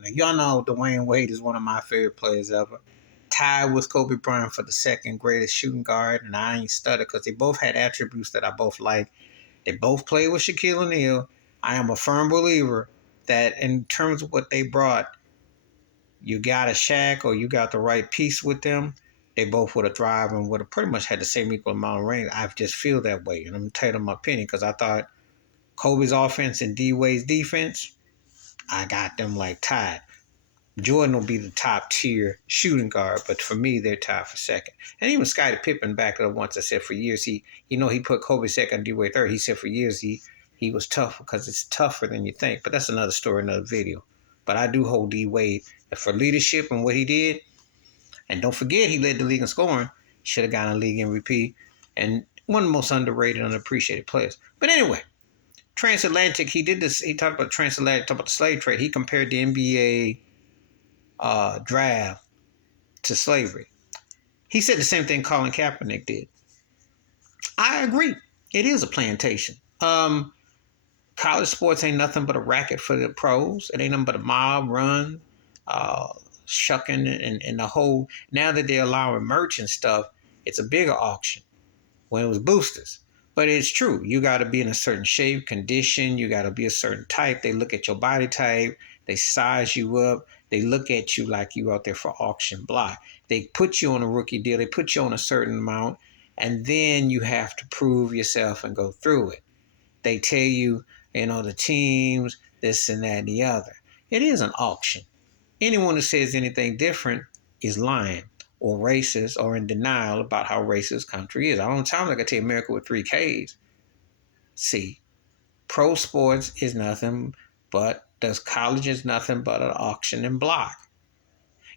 Now, y'all know Dwayne Wade is one of my favorite players ever. Tied with Kobe Bryant for the second greatest shooting guard, and I ain't stutter because they both had attributes that I both like. They both played with Shaquille O'Neal. I am a firm believer that in terms of what they brought, you got a Shaq or you got the right piece with them, they both would have thrived and would have pretty much had the same equal amount of range. I just feel that way, and I'm going to tell you my opinion because I thought Kobe's offense and D Wade's defense, I got them like tied. Jordan will be the top tier shooting guard, but for me, they're tied for second. And even Scottie Pippen back up once I said for years he put Kobe second, D Wade third. He said for years he was tough because it's tougher than you think. But that's another story, another video. But I do hold D Wade for leadership and what he did. And don't forget, he led the league in scoring. Should have gotten a league MVP and one of the most underrated, unappreciated players. But anyway, transatlantic. He did this. He talked about transatlantic. Talked about the slave trade. He compared the NBA draft to slavery. He said the same thing Colin Kaepernick did. I agree. It is a plantation. College sports ain't nothing but a racket for the pros. It ain't nothing but a mob run, shucking, and the whole. Now that they're allowing merch and stuff, it's a bigger auction. When it was boosters. But it's true. You got to be in a certain shape, condition. You got to be a certain type. They look at your body type. They size you up. They look at you like you out there for auction block. They put you on a rookie deal. They put you on a certain amount. And then you have to prove yourself and go through it. They tell you, the teams, this and that and the other. It is an auction. Anyone who says anything different is lying or racist or in denial about how racist country is. I don't sound like I tell you America with 3 Ks. See, pro sports is nothing but, college is nothing but an auction and block.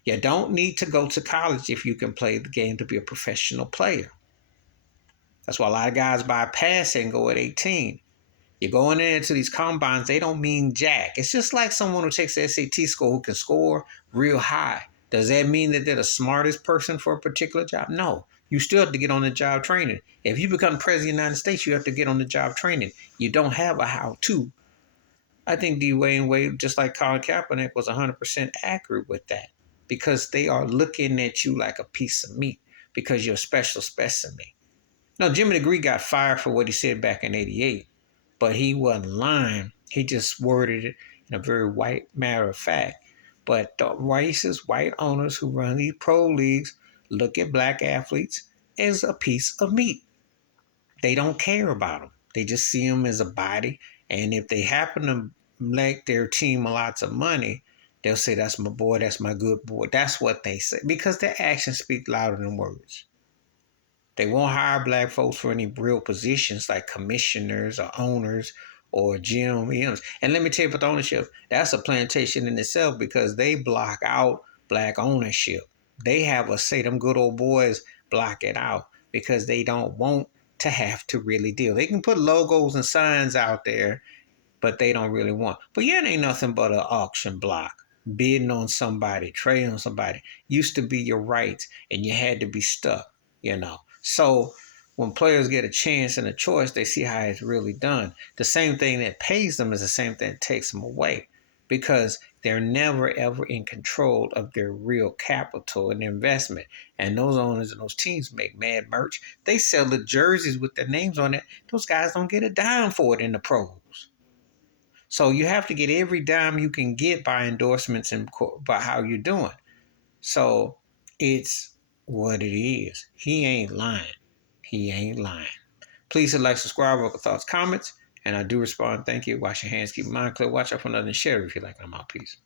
You don't need to go to college if you can play the game to be a professional player. That's why a lot of guys bypass and go at 18. You're going into these combines, they don't mean jack. It's just like someone who takes the SAT score who can score real high. Does that mean that they're the smartest person for a particular job? No. You still have to get on the job training. If you become president of the United States, you have to get on the job training. You don't have a how-to. I think Dwayne Wade, just like Colin Kaepernick, was 100% accurate with that because they are looking at you like a piece of meat because you're a special specimen. Now, Jimmy the Greek got fired for what he said back in 88, but he wasn't lying. He just worded it in a very white matter of fact. But the racist white owners who run these pro leagues look at black athletes as a piece of meat. They don't care about them. They just see them as a body. And if they happen to make their team lots of money, they'll say, that's my boy, that's my good boy. That's what they say because their actions speak louder than words. They won't hire black folks for any real positions like commissioners or owners or GMs. And let me tell you about the ownership, that's a plantation in itself because they block out black ownership. They have a say, them good old boys block it out because they don't want to have to really deal. They can put logos and signs out there, but they don't really want. But yeah, it ain't nothing but an auction block. Bidding on somebody, trading on somebody used to be your rights and you had to be stuck, So when players get a chance and a choice, they see how it's really done. The same thing that pays them is the same thing that takes them away because they're never, ever in control of their real capital and investment. And those owners and those teams make mad merch. They sell the jerseys with their names on it. Those guys don't get a dime for it in the pros. So you have to get every dime you can get by endorsements and by how you're doing. So it's what it is. He ain't lying. He ain't lying. Please hit like, subscribe, welcome thoughts, comments, and I do respond. Thank you. Wash your hands, keep your mind clear. Watch out for nothing and share if you like. I'm out. Peace.